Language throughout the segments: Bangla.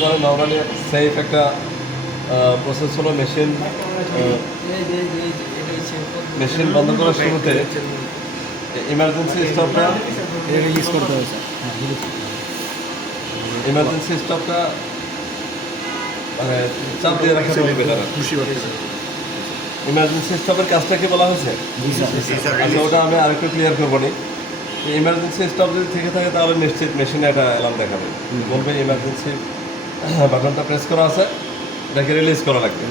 নর্মালি সেফ একটা প্রসেস হলো মেশিন বন্ধ করার শুরুতে ইমার্জেন্সি স্টপটা ইউজ করতে হবে স্যার। ইমার্জেন্সি স্টপটা মানে চাপ দিয়ে রাখা চলবে না। ইমার্জেন্সি স্টপের কাজটা কি বলা হয়েছে? আচ্ছা, ওটা আমি আরেকটু ক্লিয়ার করবো নি। ইমার্জেন্সি স্টপ যদি থেকে থাকে তাহলে নিশ্চিত মেশিনে একটা অ্যালার্ম দেখাবে, বলবে ইমার্জেন্সি বাটনটা প্রেস করা আছে, এটাকে রিলিজ করা লাগবে।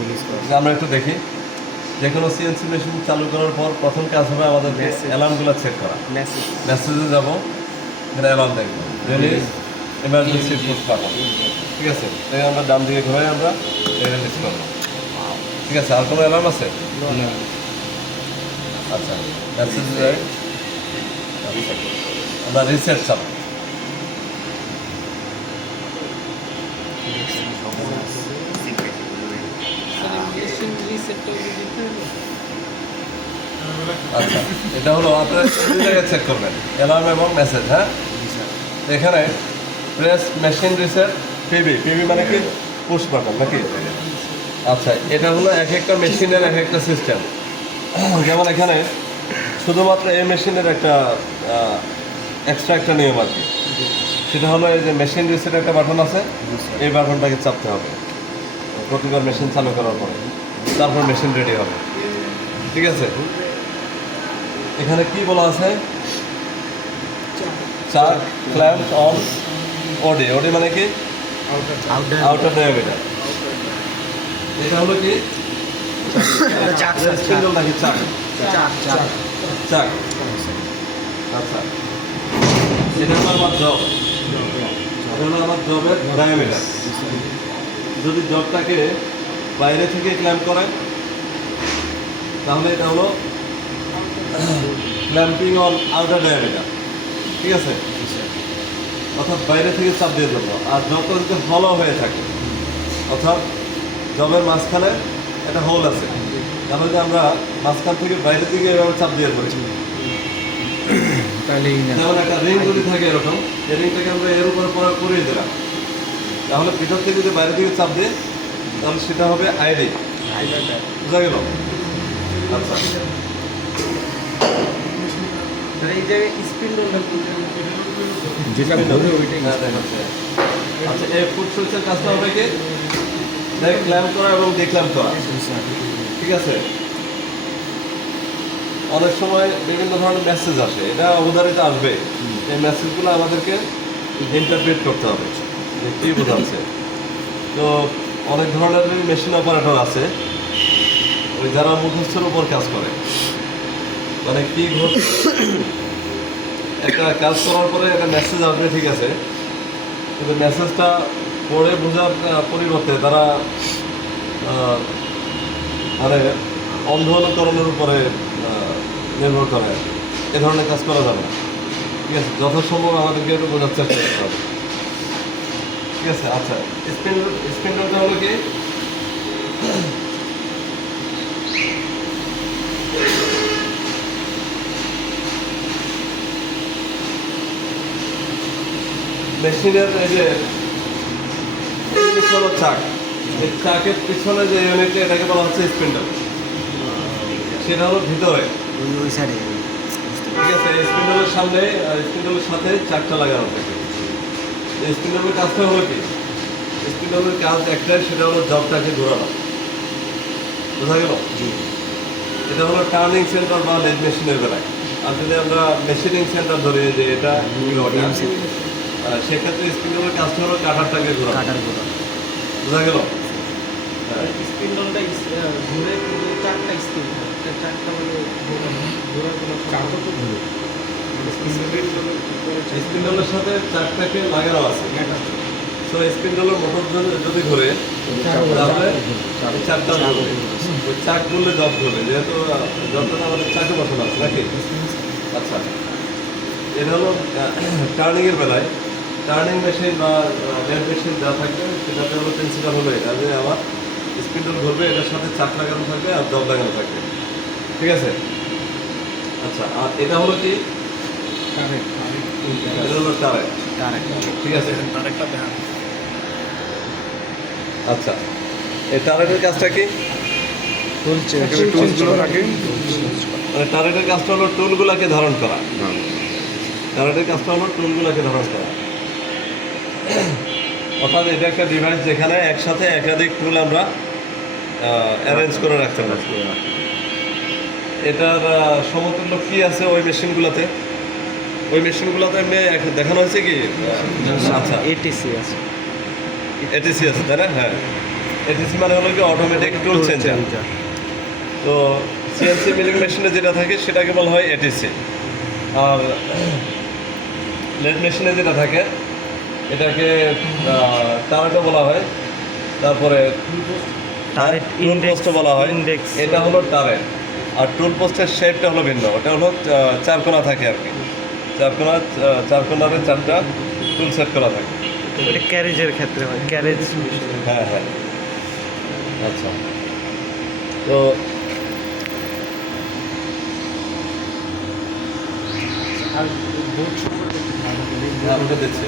আমরা একটু দেখি, যে কোনো সিএনসি মেশিন চালু করার পর প্রথম কাজ হবে আমাদের অ্যালার্মগুলো চেক করা। মেসেজে যাবো, এখানে অ্যালার্ম দেখবো, রিলিজ এমার্জেন্সি পুশ বাটন। ঠিক আছে, তাই আমরা ডান দিকে ঘুরে আমরা রিলিজ করবো। ঠিক আছে, আর কোনো অ্যালার্ম আছে? আচ্ছা, মেসেজ যায়, আমরা রিসেট চাপ। আচ্ছা, এটা হলো আপনারা দুই জায়গায় চেক করবেন, অ্যালার্ম এবং মেসেজ। হ্যাঁ, এখানে প্রেস মেশিন রিসেট পিবি মানে কি পুশ বাটন নাকি? আচ্ছা, এটা হলো এক একটা মেশিনের এক একটা সিস্টেম। যেমন এখানে শুধুমাত্র এই মেশিনের একটা এক্সট্রা একটা নিয়ম আর কি, সেটা হলো এই যে মেশিন রিসেট একটা বাটন আছে, এই বাটনটাকে চাপতে হবে প্রতিবার মেশিন চালু করার পরে, তারপর মেশিন রেডি হবে। ঠিক আছে, এখানে কি বলা আছে? চাক ক্ল্যাম্প অন ওডি মানে কি আউটার ডায়ামিটার। এটা হলো কি স্পিন্ডল নাকি চাক? চাক। আচ্ছা, এটা হলো আমার জব, এটা হলো আমার জবের ডায়ামিটার। যদি জবটাকে বাইরে থেকে ক্ল্যাম্প করে তাহলে এটা হলো ক্ল্যাম্পিং অন আউটার ডায়ামিটার। ঠিক আছে, অর্থাৎ বাইরে থেকে চাপ দিয়ে দেবো। আর জবটা যদি হলো হয়ে থাকে, অর্থাৎ জবের মাঝখানে একটা হোল আছে, তাহলে যে আমরা মাঝখান থেকে বাইরের দিকে এভাবে চাপ দিয়ে দেবো। যেমন একটা রিং যদি থাকে এরকম, এই রিংটাকে আমরা এর উপরে পরিয়ে দিলাম, তাহলে ভিতর থেকে যদি বাইরের দিকে চাপ দিয়ে তাহলে সেটা হবে আইডি। বুঝা গেল? আচ্ছা, আচ্ছা, এই ফুট সুইচের কাজটা হবে কি ক্ল্যাম্প করা এবং ডিক্ল্যাম্প করা। ঠিক আছে, অনেক সময় বিভিন্ন ধরনের মেসেজ আসে, এটা অবধারিত আসবে, এই মেসেজগুলো আমাদেরকে ইন্টারপ্রেট করতে হবে যে কী বোঝাচ্ছে। তো অনেক ধরনের মেশিন অপারেটর আছে, ওই যারা মুখস্থের উপর কাজ করে, মানে কি একটা কাজ করার পরে একটা মেসেজ আসবে, ঠিক আছে, কিন্তু মেসেজটা পড়ে বোঝার পরিবর্তে তারা মানে অন্ধ অনুকরণের উপরে নির্ভর করে। এ ধরনের কাজ করা যাবে না। ঠিক আছে, যথাসম্ভব আমাদেরকে একটু বোঝার চেষ্টা করতে হবে। ঠিক আছে, আচ্ছা, স্পিন্ডলটা হলো কি মেশিনের এই যে হলো চাক, এই চাকের পিছনে যে ইউনিটটা এটাকে বলা হচ্ছে স্পিন্ডল, সেটা হলো ভিতরে। ঠিক আছে, স্পিন্ডলের সামনে স্পিন্ডলের সাথে চাকটা লাগানো থাকে। স্পিন্ডলের কাজটা হলো কি, স্পিন্ডলের কাজ একটাই, সেটা হলো জবটাকে ঘোরানো। বোঝা গেল? এটা হলো টার্নিং সেন্টার বা লেগ মেশিনের বেলায়। আর যদি আমরা মেশিনিং সেন্টার ধরি যে এটা সেক্ষেত্রে স্পিন্ডলের কাজটা হলো কাটারটাকে ঘোরানো। বোঝা গেল? স্পিন্ডলটা ঘুরে চারটা স্পিন, চারটা মানে স্পিন্ডলের সাথে চাকটাকে লাগানো আছে। তো স্পিন্ডলের মোটর যদি ঘুরে তাহলে চাকটা ঘুরবে, ওই চাক বললে জব ঘুরবে, যেহেতু জবটা আমাদের চাকে বসানো আছে নাকি? আচ্ছা, এটা হলো টার্নিংয়ের বেলায় টার্নিং মেশিন বা লেড মেশিন যা থাকবে সেটাতে হলো প্রিন্সিপাল হলো এটা, যে আমার স্পিন্ডল ঘুরবে, এটার সাথে চাক লাগানো থাকবে আর জব লাগানো থাকবে। ঠিক আছে, আচ্ছা, আর এটা হলো কি এটা হলো টারেট। ঠিক আছে, আচ্ছা, এই টারেটের কাজটা কি? টুলস এখানে টুলসগুলো থাকে। মানে টারেটের কাজটা হলো টুলগুলোকে ধারণ করা। টারেটের কাজটা হলো টুলগুলোকে ধারণ করা। অর্থাৎ এটা একটা ডিভাইস যেখানে একসাথে একাধিক টুল আমরা অ্যারেঞ্জ করে রাখতে পারি। এটার সমতুল্য কি আছে ওই মেশিনগুলোতে? ওই মেশিনগুলোতে এমনি দেখানো হয়েছে কি? আচ্ছা, এটিসি আছে। এটিসি আছে তাই না? হ্যাঁ, এটিসি মানে হলো কি অটোমেটিক টুল চেঞ্জার। তো সিএনসি মিলিং মেশিনে যেটা থাকে সেটাকে বলা হয় এটিসি। আর লেদ মেশিনে যেটা থাকে এটাকে টারেটও বলা হয়। তারপরে টারেট টুল পোস্টও বলা হয়। ইন্ডেক্স। এটা হলো টারেট। আর টুল পোস্টের শেপটা হলো ভিন্ন। ওটা হলো চারকোনা থাকে আর কি। চারকোনারে চারটা টুল সেট করা থাকে। এটা ক্যারেজের ক্ষেত্রে হয়, ক্যারেজ। হ্যাঁ হ্যাঁ, আচ্ছা। তো আর বোর্ড সম্পর্কে একটু ধারণা দিই। আমি তো দিচ্ছি।